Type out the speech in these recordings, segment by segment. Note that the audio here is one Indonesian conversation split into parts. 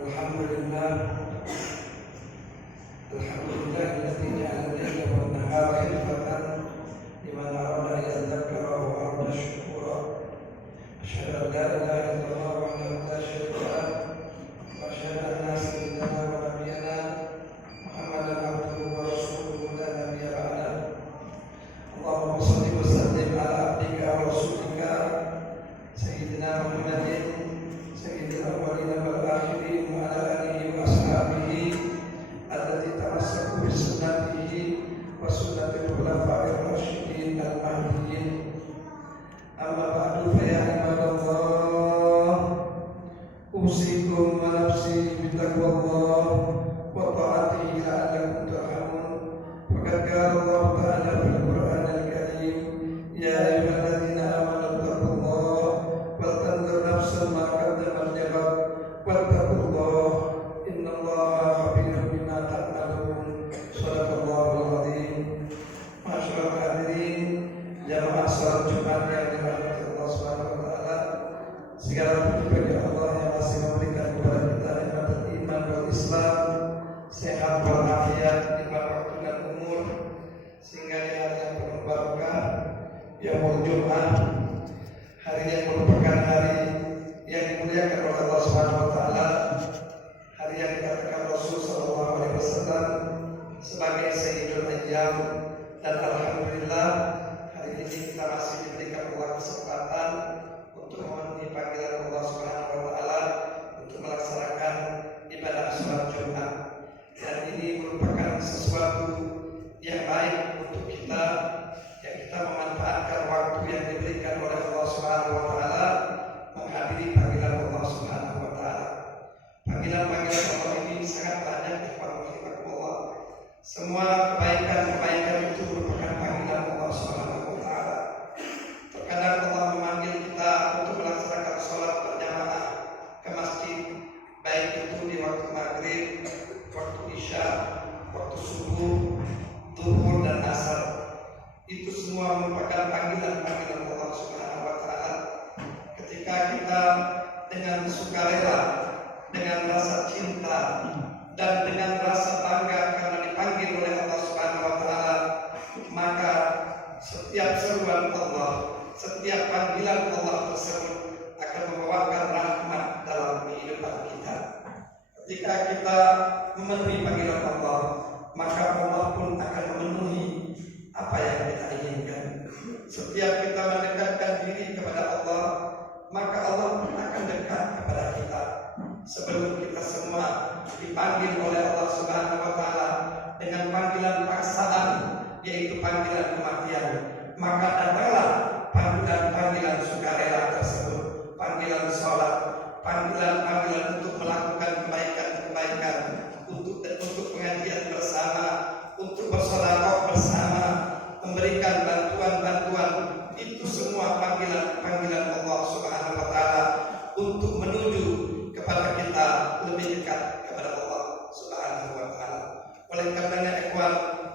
Alhamdulillah, alladzi ja'ala al-laila wan-nahara khilfatan liman arada an yadhakkara wa arada syukura. Asyhadu an la ilaha illallah wahdahu la syarika lah wa asyhadu anna sayyidana wa nabiyyana Muhammadan abduhu wa rasuluhu la nabiyya ba'dah. Allahumma shalli wa sallim ala abdika wa rasulika sayyidina Muhammadin sayyidil awwalin wal akhirin wa ala alihi wa ashabihi allati tamassaku bi sunnatihi wa sunnatil khulafa'ir rasyidin al-mahdiyyin. Amma ba'du, fa ya ibadallah, usikum wa nafsi bi taqwallah wa ta'atihi la'allakum turhamun. Faqad qala Allah ta'ala fil Qur'anil Karim, ya ayyuhalladzina amanu taqullaha wal tanzur nafsun ma qaddamat lighad wattaqullah innallaha khabirun bima ta'malun. Shadaqallahul azim. Masyaallah hadirin jamaah salat Jumat yang dirahmati Allah Subhanahu wa taala. Segala puji bagi Allah yang masih memberikan kepada kita nikmat iman dan Islam, sehat walafiat, nikmat waktu dan umur, sehingga di hari yang penuh barokah, yaumul Jumat, hari yang merupakan hari yang dimuliakan oleh Allah Subhanahu wa taala, hari yang dikatakan Rasul sallallahu alaihi wasallam sebagai sayyidul ayyam. Dan alhamdulillah, hari ini kita masih diberikan Allah kesempatan untuk memenuhi panggilan Allah Subhanahu wa taala untuk melaksanakan ibadah salat Jumat. Dan ini merupakan sesuatu yang baik untuk kita, yang kita memanfaatkan waktu yang diberikan oleh Allah Subhanahu wa taala menghadiri panggilan Allah Subhanahu wa taala. Panggilan-panggilan Allah ini sangat banyak Allah. Semua kebaikan-kebaikan itu merupakan panggilan Allah Subhanahu wa taala. Terkadang Allah memanggil kita untuk melaksanakan sholat berjamaah ke masjid, baik itu di waktu maghrib, waktu isya, waktu subuh, zuhur dan asar. Itu semua merupakan panggilan-panggilan Allah Subhanahu wa taala. Ketika kita dengan sukarela, dengan rasa cinta dan dengan rasa bangga karena dipanggil oleh Allah Subhanahu wa taala, maka setiap seruan Allah, setiap panggilan Allah tersebut akan membawakan rahmat dalam kehidupan kita. Ketika kita memenuhi panggilan Allah, maka Allah pun akan memenuhi apa yang kita inginkan. Setiap kita mendekatkan diri kepada Allah, maka Allah pun akan dekat kepada kita. Sebelum kita semua dipanggil oleh Allah Subhanahu wa taala dengan panggilan paksaan, yaitu panggilan kematian, maka datanglah panggilan sukarela tersebut, panggilan sholat, panggilan untuk melakukan kebaikan-kebaikan, untuk pengajian bersama, untuk bersedekah bersama, memberikan bantuan-bantuan. Itu semua panggilan Allah Subhanahu wa taala untuk menuju kepada kita lebih dekat kepada Allah Subhanahu wa taala. Oleh karenanya ikhwan,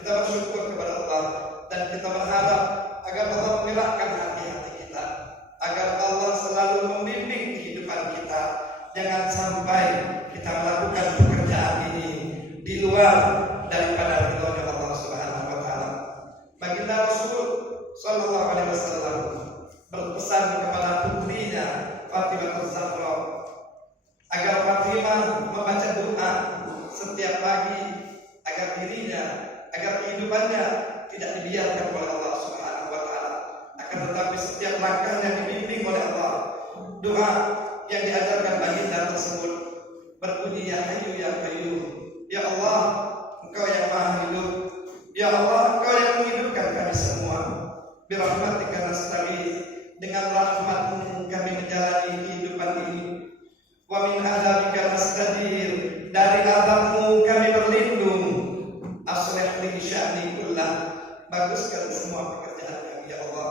kita bersyukur kepada Allah dan kita berharap agar Allah menggerakkan hati-hati kita, agar Allah selalu membimbing kehidupan kita. Jangan sampai kita melakukan pekerjaan ini di luar daripada ridha Allah Subhanahu wa taala. Baginda Rasul sallallahu alaihi wasallam berpesan kepada putrinya Fatimah Az-Zahra agar Fatimah membaca doa setiap pagi agar dirinya, agar kehidupannya tidak dibiarkan oleh Allah Subhanahu wa taala, akan tetapi setiap langkahnya dibimbing oleh Allah. Doa yang diajarkan baginda tersebut berbunyi, ya Hayyu ya Qayyum, ya Allah, Engkau yang Maha Hidup, ya Allah, Engkau yang menghidupkan kami semua. Birahmatika nastaghits, dengan rahmat-Mu kami menjalani kehidupan ini. Wa min adzabika nastadir, dari azab-Mu kami berlindung. Aslih li sya'ni kullah, baguskan semua pekerjaan kami ya Allah.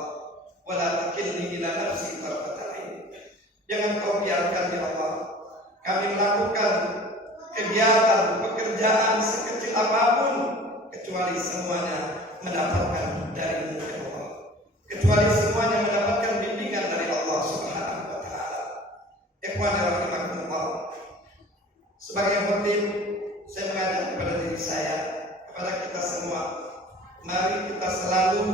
Wa la takilni ila nafsi tarfata ain, jangan Kau biarkan ya Allah kami melakukan kegiatan pekerjaan sekecil apapun kecuali semuanya mendapatkan dari-Mu ya Allah, kecuali semuanya mendapatkan bimbingan dari Allah Subhanahu wa taala. Ikhwan rahimakumullah, Sebagai khatib, saya mengajak kepada diri saya, kepada kita semua, mari kita selalu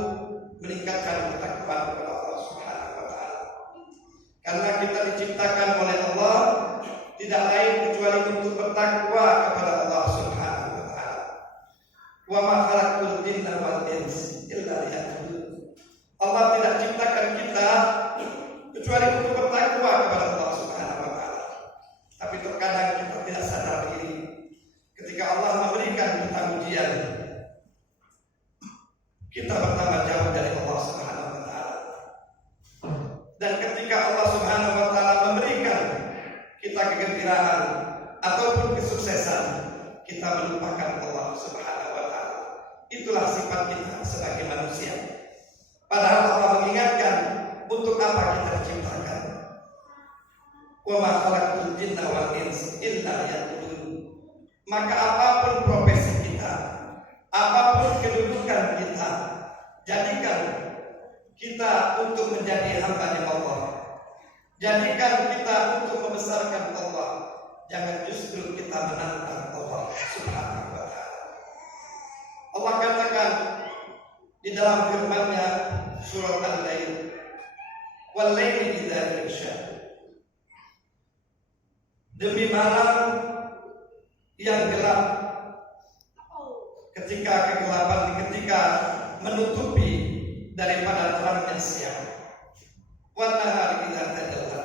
meningkatkan ketakwaan kepada Allah Subhanahu wa taala. Karena kita diciptakan oleh Allah tidak lain kecuali untuk bertakwa kepada Allah Subhanahu wa taala. Wa ma khalaqtul jinna wal insa illa liya'budun. Allah tidak ciptakan kita kecuali untuk bertakwa kepada Allah Subhanahu wa taala. Tapi terkadang kita tidak sadar diri ketika Allah memberikan kita ujian, kita bertambah jauh dari Allah Subhanahu wa taala. Dan ketika Allah Subhanahu wa taala memberikan kita kegembiraan ataupun kesuksesan, kita melupakan Allah Subhanahu wa taala. Itulah sifat kita sebagai manusia. Padahal Allah mengingatkan untuk apa kita diciptakan. Wa ma khalaqtul jinna wal insa illa liya'budun. Maka apapun profesi kita, apapun kedudukan kita, jadikan kita untuk menjadi hamba-Nya Allah. Jadikan kita untuk membesarkan Allah. Jangan justru kita menantang Allah Subhanahu wa taala. Allah katakan di dalam firman-Nya surat Al-Lail, "Wal laili idza yaghsha." Demi malam yang gelap, ketika menutupi daripada terangnya siang. Wan nahari idza tajalla.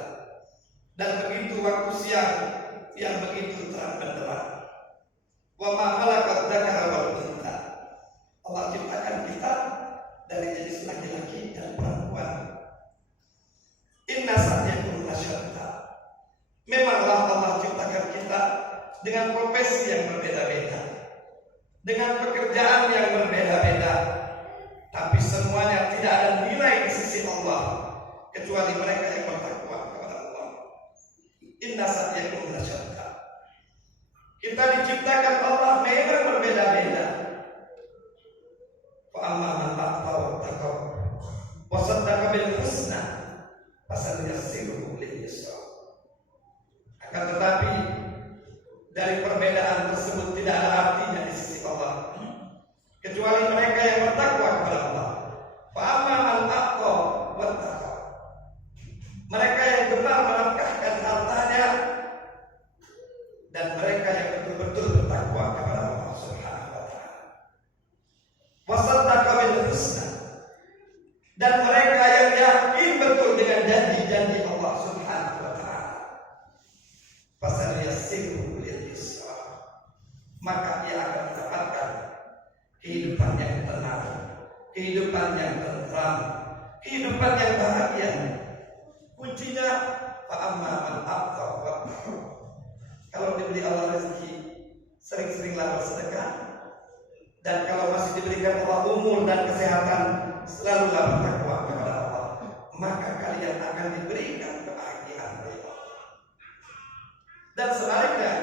Dan begitu waktu siang yang begitu terang benderang. Wa ma khalaqad dzakara wal untha. Allah ciptakan kita dari jenis laki-laki dan perempuan. Inna sa'yakum lasyatta. Memanglah Allah ciptakan kita dengan profesi yang berbeda-beda, dengan pekerjaan yang berbeda-beda, tapi semuanya tidak ada nilai di sisi Allah kecuali mereka yang bertakwa kepada Allah. Inna sa'yakum lasyatta. Kita diciptakan Allah memang berbeda-beda. Fa amma man a'ta wa taqa wa saddaqa bil husna fasanuyassiruhu lil yusra. Akan tetapi dari perbedaan tersebut tidak ada artinya di sisi Allah kecuali mereka yang bertakwa kepada Allah. Fa amma man a'ta wa taqa. Mereka yang gemar menafkahkan hartanya dan mereka yang betul-betul bertakwa kepada Allah Subhanahu wa taala. Wa saddaqa bil husna. Dan mereka yang yakin betul dengan janji-janji Allah Subhanahu wa taala. Fasanuyassiruhu lil yusra. Maka ia akan mendapatkan kehidupan yang tenang, kehidupan yang tentram, kehidupan yang bahagia. Kuncinya fa amma man a'ta wa taqa. Kalau diberi Allah rezeki, sering-seringlah bersedekah. Dan kalau masih diberikan Allah umur dan kesehatan, selalulah bertakwa kepada Allah. Maka kalian akan diberikan kebahagiaan dari Allah. Dan sebaliknya,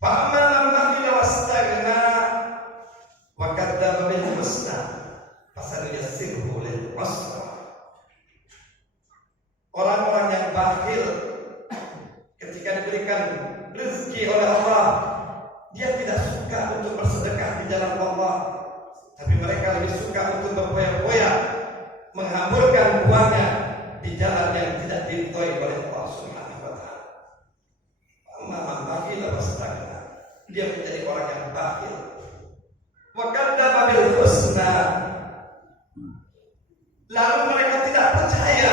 fa amma man bakhila wastaghna wa kadzdzaba bil husna fasanuyassiruhu lil usra. Orang-orang yang bakhil ketika diberikan rezeki oleh Allah, dia tidak suka untuk bersedekah di jalan Allah, tapi mereka lebih suka untuk berfoya-foya, menghamburkan uangnya di jalan yang tidak diridhoi oleh Allah Subhanahu wa taala. Amma man bakhila wastaghna. Dia menjadi orang yang bakhil. Wa kadzdzaba bil husna. Lalu mereka tidak percaya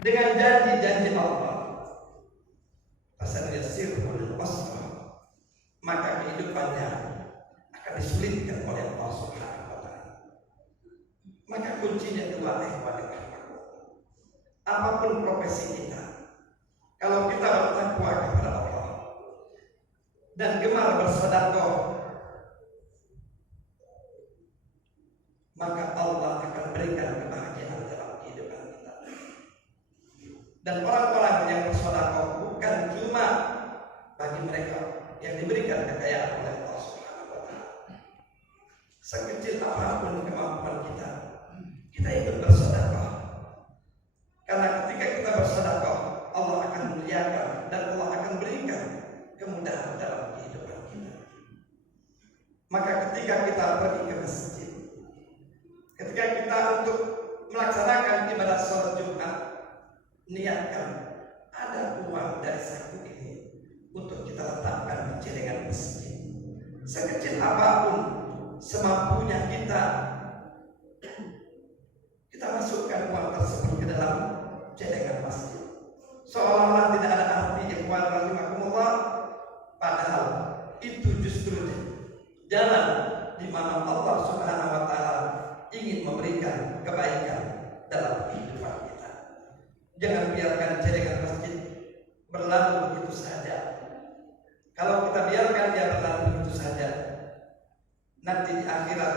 dengan janji-janji Allah. Fasanuyassiruhu lil usra. Maka kehidupannya akan disulitkan oleh Allah Subhanahu wa taala. Maka kuncinya dua, apapun profesi kita, kalau kita bertakwa kepada Allah dan gemar bersedekah, maka Allah akan berikan kebahagiaan dalam kehidupan kita. Dan orang-orang yang bersedekah bukan cuma bagi mereka yang diberikan kekayaan oleh Allah Subhanahu wa taala. Sekecil apapun kemampuan kita, kita ikut bersedekah. Karena ketika kita bersedekah, Allah akan muliakan dan Allah akan beri Maka ketika kita pergi ke masjid, ketika kita untuk melaksanakan ibadah sholat Jumat, niatkan ada uang dari saku ini untuk kita letakkan di celengan masjid. Sekecil apapun, semampunya kita masukkan uang tersebut ke dalam celengan masjid. Seolah-olah tidak ada arti ikhwan rahimakumullah, padahal itu justru jalan di mana Allah Subhanahu wa taala ingin memberikan kebaikan dalam kehidupan kita. Jangan biarkan celengan masjid berlalu begitu saja. Kalau kita biarkan dia berlalu begitu saja, nanti di akhirat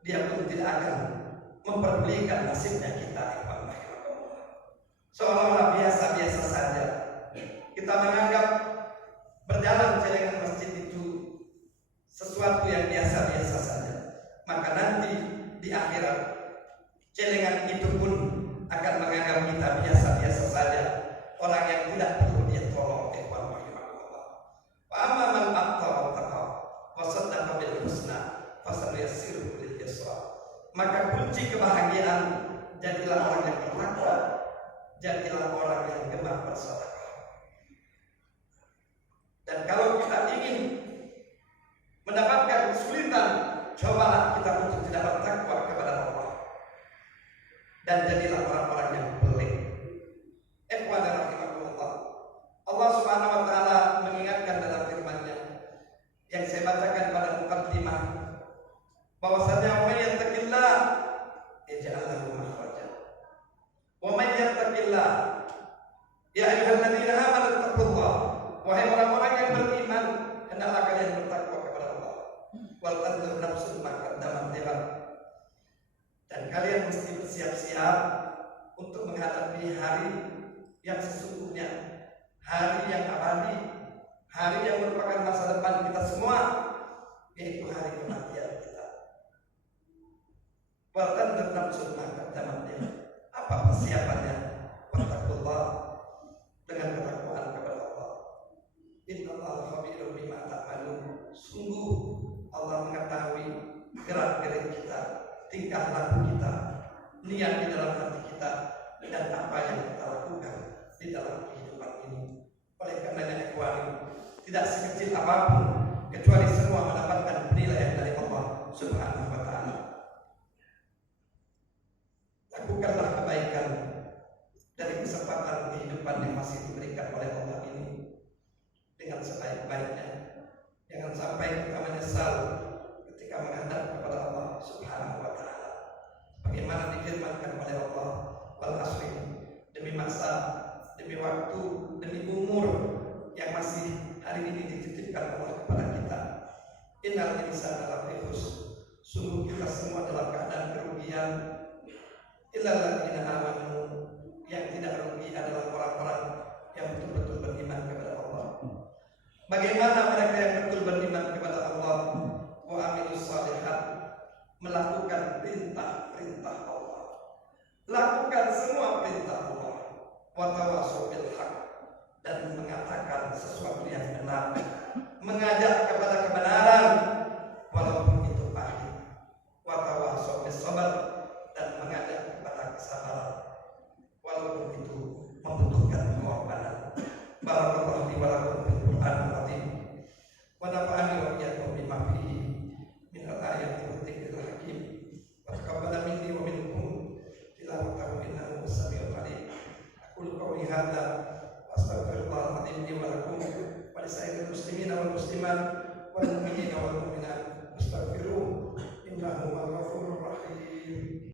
dia pun tidak akan memperdulikan nasibnya kita. Seolah-olah biasa-biasa saja kita menganggap berjalan celengan masjid itu sesuatu yang biasa-biasa saja. Maka nanti di akhirat celengan itu pun akan menganggap kita biasa-biasa saja, orang yang tidak perlu dia tolong. Fa amman aqta wa taqa wa saddaqa bil husna fasanuyassiruhu lil yusra. Maka kunci kebahagiaan, jadilah orang yang bertakwa, jadilah orang yang gemar bersedekah. Dan kalau kita ingin mendapatkan kesulitan, cobalah kita untuk tidak bertakwa kepada Allah, dan jadilah orang-orang yang pelik. Ikhwan rahimakumullah, Allah Subhanahu wa taala mengingatkan dalam firman-Nya yang saya bacakan pada muqaddimah, bahwasanya wa may yattaqillah yaj'al lahu makhraja wa may yattaqillah ya ayyuhalladzina amanu taqullah, wahai orang-orang yang beriman, hendaklah kalian bertakwa kepada Allah. Wal tanzur nafsun ma qaddamat lighad, dan kalian mesti bersiap-siap untuk menghadapi hari yang sesungguhnya, hari yang abadi, hari yang merupakan masa depan kita semua, yaitu hari kematian kita. Wal tanzur nafsun ma qaddamat lighad. Apa persiapannya? Bertakwa dengan ketakwaan kepada Allah. Innallaha khabirun bima ta'malun. Sungguh Allah mengetahui gerak-gerik kita, tingkah laku kita, niat di dalam hati kita, dan apa yang kita lakukan di dalam kehidupan ini. Oleh karenanya ikhwan, tidak sekecil apapun kecuali semua mendapatkan penilaian dari Allah Subhanahu wa taala. Lakukanlah kebaikan dari kesempatan kehidupan yang masih diberikan oleh Allah ini dengan sebaik-baiknya. Jangan sampai kita menyesal ketika menghadap kepada Allah Subhanahu wa taala. Bagaimana difirmankan oleh Allah, wal asri, demi masa, demi waktu, demi umur yang masih hari ini dititipkan Allah kepada kita. Innal insana lafi khusr. Sungguh kita semua dalam keadaan kerugian. Illal ladzina amanu, yang tidak rugi adalah orang-orang yang betul-betul beriman kepada Allah. Bagaimana mereka yang betul beriman kepada Allah? Wa amilus shalihat, melakukan perintah-perintah Allah, lakukan semua perintah Allah. Wa tawassaw bil haq, dan mengatakan sesuatu yang benar, mengajak kepada kebenaran walaupun itu pahit. Wa tawassaw bis sabr, dan mengajak kepada kesabaran walaupun itu membutuhkan pengorbanan. Barakallahu li wa lakum fil Qur'anil azim wa nafa'ani wa iyyakum bima fihi min al-ayati wa dzikril hakim wa taqabbala minni wa minkum tilawatahu innahu was-sami'ul 'alim. Aqulu qawli hadza wa astaghfirullahal azim li wa lakum wa li sa'iril muslimina wal muslimat wal mu'minina wal mu'minat. Astaghfiruh innahu huwal ghafurur rahim.